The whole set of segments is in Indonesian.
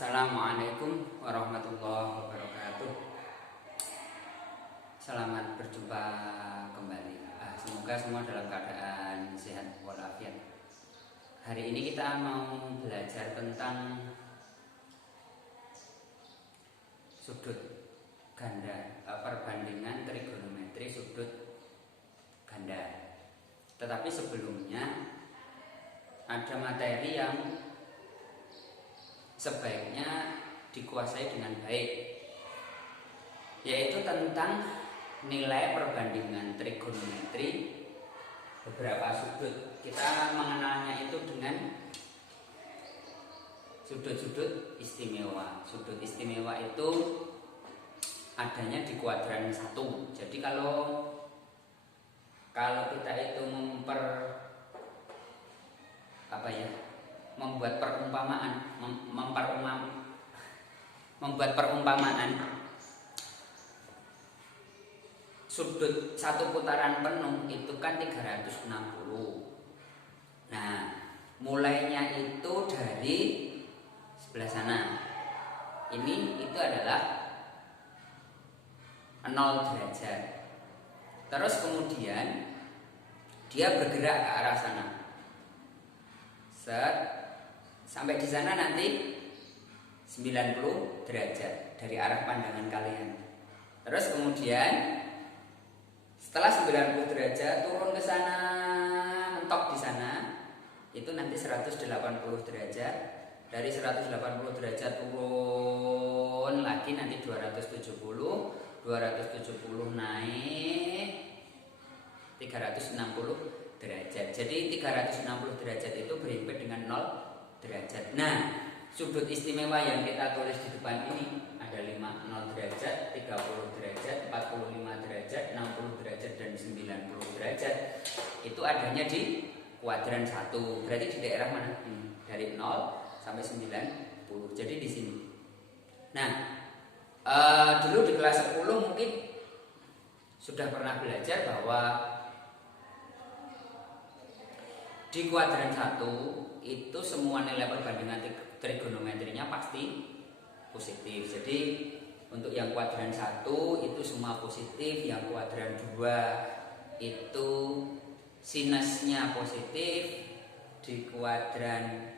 Assalamualaikum warahmatullahi wabarakatuh. Selamat berjumpa kembali. Semoga semua dalam keadaan sehat walafiat. Hari ini kita mau belajar tentang sudut ganda, perbandingan trigonometri sudut ganda. Tetapi sebelumnya ada materi yang sebaiknya dikuasai dengan baik, yaitu tentang nilai perbandingan trigonometri beberapa sudut. Kita mengenalnya itu dengan sudut-sudut istimewa. Sudut istimewa itu adanya di kuadran 1. Jadi kalau kita itu membuat perumpamaan sudut satu putaran penuh itu kan 360. Nah, mulainya itu dari sebelah sana. Itu adalah 0 derajat. Terus kemudian dia bergerak ke arah sana. Sampai di sana nanti 90 derajat dari arah pandangan kalian. Terus kemudian setelah 90 derajat turun ke sana, mentok di sana, itu nanti 180 derajat. Dari 180 derajat turun lagi nanti 270 naik 360 derajat. Jadi 360 derajat itu berimpit dengan 0 derajat. Nah, sudut istimewa yang kita tulis di depan ini ada 0 derajat, 30 derajat, 45 derajat, 60 derajat, dan 90 derajat. Itu adanya di kuadran 1. Berarti di daerah mana? Dari 0 sampai 90. Jadi di sini. Nah, dulu di kelas 10 mungkin sudah pernah belajar bahwa di kuadran 1 itu semua nilai perbandingan trigonometrinya pasti positif. Jadi untuk yang kuadran 1 itu semua positif, yang kuadran 2 itu sinusnya positif, di kuadran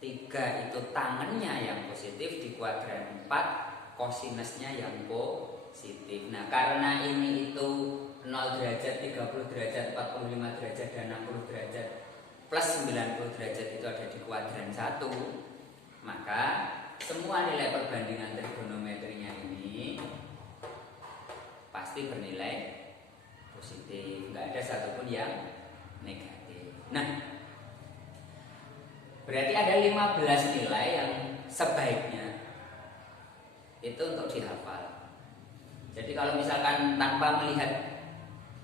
3 itu tangennya yang positif, di kuadran 4 kosinusnya yang positif. Nah, karena ini itu 0 derajat, 30 derajat, 45 derajat, dan 60 derajat plus 90 derajat itu ada di kuadran 1, maka semua nilai perbandingan trigonometrinya ini pasti bernilai positif, nggak ada satupun yang negatif. Nah, berarti ada 15 nilai yang sebaiknya itu untuk dihafal. Jadi kalau misalkan tanpa melihat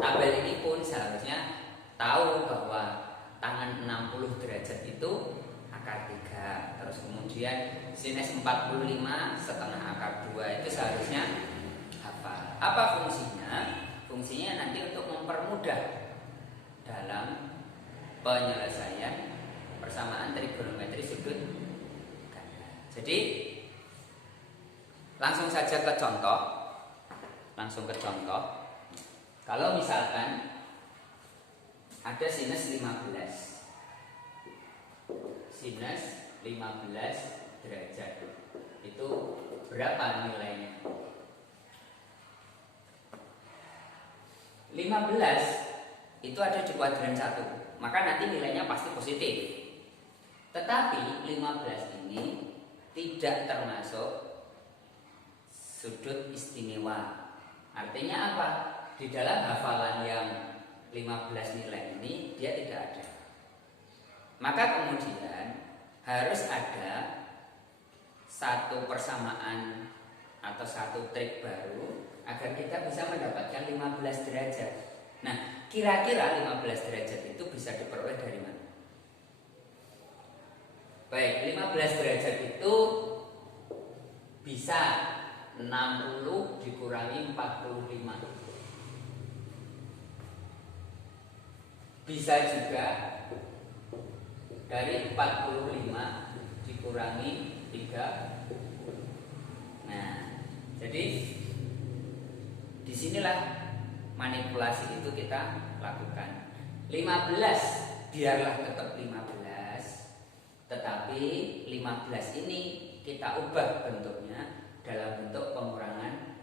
tabel ini pun seharusnya tahu bahwa tangan 60 derajat itu akar 3. Terus kemudian sinus 45 setengah akar 2 itu seharusnya hafal. Apa fungsinya? Fungsinya nanti untuk mempermudah dalam penyelesaian persamaan trigonometri sudut ganda. Jadi langsung saja ke contoh. Kalau misalkan ada sinus 15 derajat, itu berapa nilainya? 15 itu ada di kuadran 1, maka nanti nilainya pasti positif. Tetapi 15 ini tidak termasuk sudut istimewa. Artinya apa? Di dalam hafalan yang 15 nilai ini dia tidak ada. Maka kemudian harus ada satu persamaan atau satu trik baru agar kita bisa mendapatkan 15 derajat. Nah, kira-kira 15 derajat itu bisa diperoleh dari mana? Baik, 15 derajat itu bisa 60 dikurangi 45. Bisa juga dari 45 dikurangi 30. Nah, jadi disinilah manipulasi itu kita lakukan. 15 biarlah tetap 15, tetapi 15 ini kita ubah bentuknya dalam bentuk pengurangan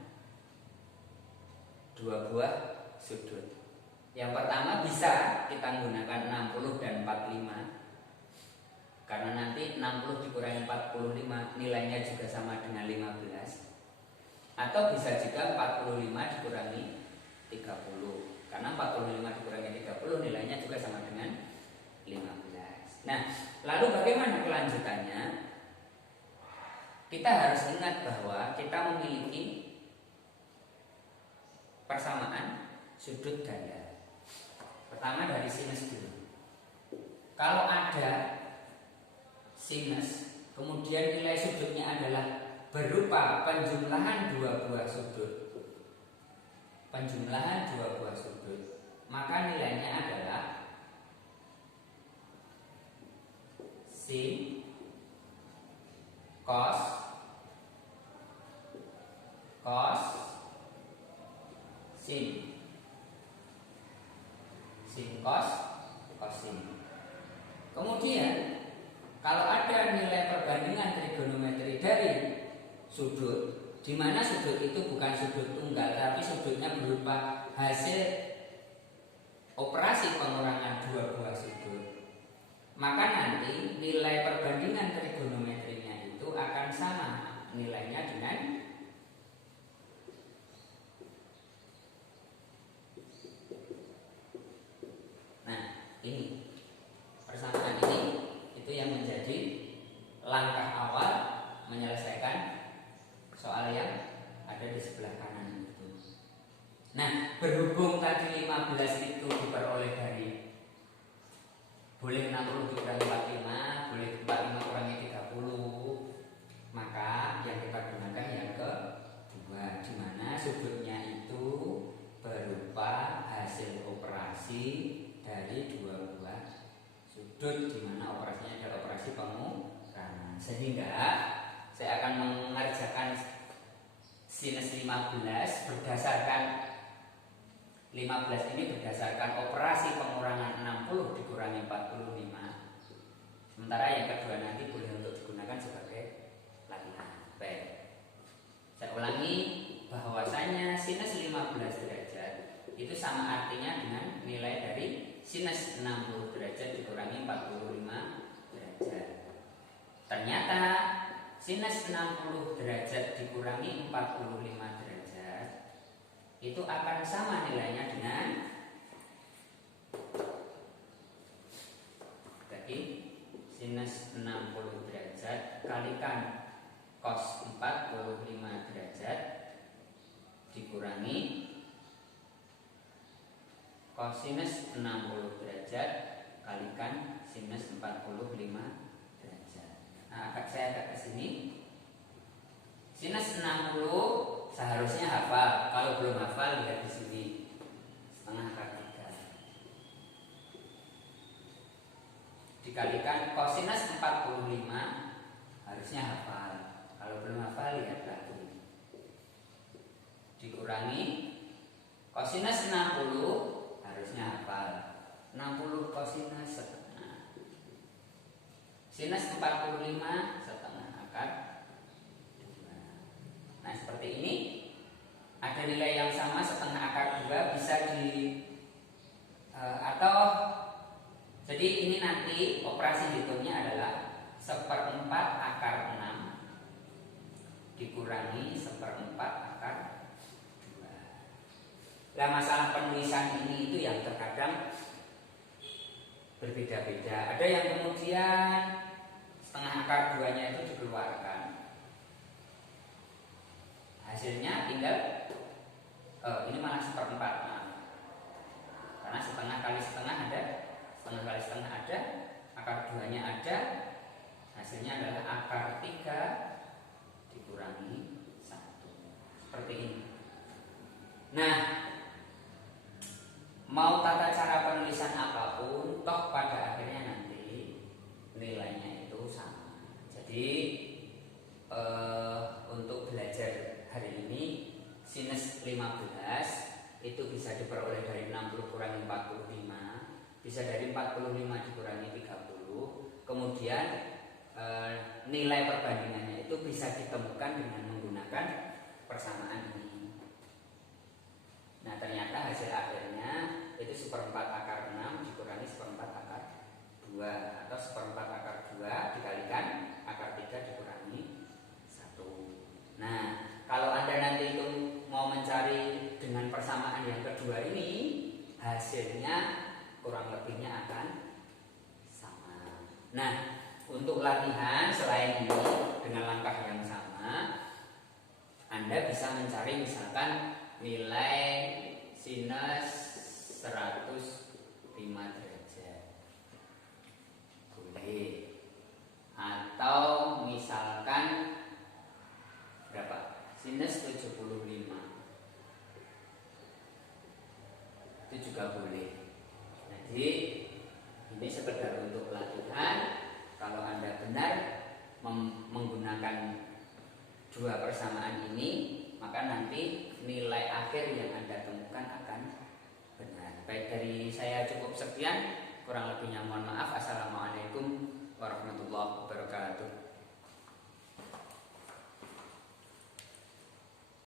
dua buah sudut. Yang pertama bisa kita gunakan 60 dan 45, karena nanti 60 dikurangi 45 nilainya juga sama dengan 15. Atau bisa juga 45 dikurangi 30, karena 45 dikurangi 30 nilainya juga sama dengan 15. Nah, lalu bagaimana kelanjutannya? Kita harus ingat bahwa kita memiliki persamaan sudut ganda. Pertama dari sinus dulu. Kalau ada sinus, kemudian nilai sudutnya adalah berupa penjumlahan dua buah sudut, maka nilainya adalah sin, cos, sin, cos, sin. Kemudian kalau ada nilai perbandingan trigonometri dari sudut, di mana sudut itu bukan sudut tunggal, tapi sudutnya berupa hasil operasi pengurangan dua buah sudut, maka nanti nilai perbandingan trigonometrinya itu akan sama nilainya dengan ini. Persamaan ini itu yang menjadi langkah awal menyelesaikan soal yang ada di sebelah kanan itu. Nah, berhubung tadi 15 itu diperoleh dari boleh 60 dikurangi 45, boleh 45 kurangi 30, maka yang kita gunakan yang kedua, di mana sudutnya itu berupa hasil operasi dari dua buah sudut, di mana operasinya adalah operasi pengurangan. Sehingga saya akan mengerjakan sinus 15 berdasarkan 15 ini berdasarkan operasi pengurangan 60 dikurangi 45. Sementara yang kedua nanti boleh untuk digunakan sebagai latihan. Baik, saya ulangi bahwasanya sinus 15 derajat itu sama artinya dengan nilai dari sinus 60 derajat dikurangi 45 derajat. Ternyata sinus 60 derajat dikurangi 45 derajat itu akan sama nilainya dengan tadi sinus 60 derajat kalikan cos 45 derajat dikurangi cosinus 60 derajat kalikan sinus 45 derajat. Nah, saya agak ke sini. Sinus 60 seharusnya hafal. Kalau belum hafal lihat di sini. Setengah akar 3 dikalikan cosinus 45 harusnya hafal. Kalau belum hafal lihat lagi. Dikurangi cosinus 60 harusnya hafal. 60 cosinus setengah. Sinus 45 setengah akar 2. Nah, seperti ini. Ada nilai yang sama setengah akar 2 bisa di atau jadi ini nanti operasi hitungnya adalah 1/4 akar 6 dikurangi 1/4 akar 2. Nah, masalah penulisan ini itu yang terkadang berbeda-beda. Ada yang kemudian setengah akar 2-nya itu dikeluarkan. Hasilnya tinggal ini malah 1/4. Karena setengah kali setengah ada, setengah kali setengah ada, akar 2-nya ada. Hasilnya adalah akar 3 dikurangi 1. Seperti ini. Nah, mau tata cara penulisan apapun, toh pada akhirnya nanti nilainya itu sama. Jadi untuk belajar nilai perbandingannya itu bisa ditemukan dengan menggunakan persamaan ini. Nah, ternyata hasil akhirnya itu 1/4 akar 6 dikurangi 1/4 akar 2, atau 1/4 akar 2 dikalikan akar 3 dikurangi 1. Nah, kalau Anda nanti itu mau mencari dengan persamaan yang kedua ini, hasilnya kurang lebihnya akan sama. Nah, untuk latihan selain ini dengan langkah yang sama, Anda bisa mencari misalkan nilai sinus 105 derajat. Boleh. Atau misalkan berapa? Sinus 75. Itu juga boleh. Jadi ini sekedar untuk latihan. Kalau Anda benar menggunakan dua persamaan ini, maka nanti nilai akhir yang Anda temukan akan benar. Baik, dari saya cukup sekian. Kurang lebihnya mohon maaf. Assalamualaikum warahmatullahi wabarakatuh.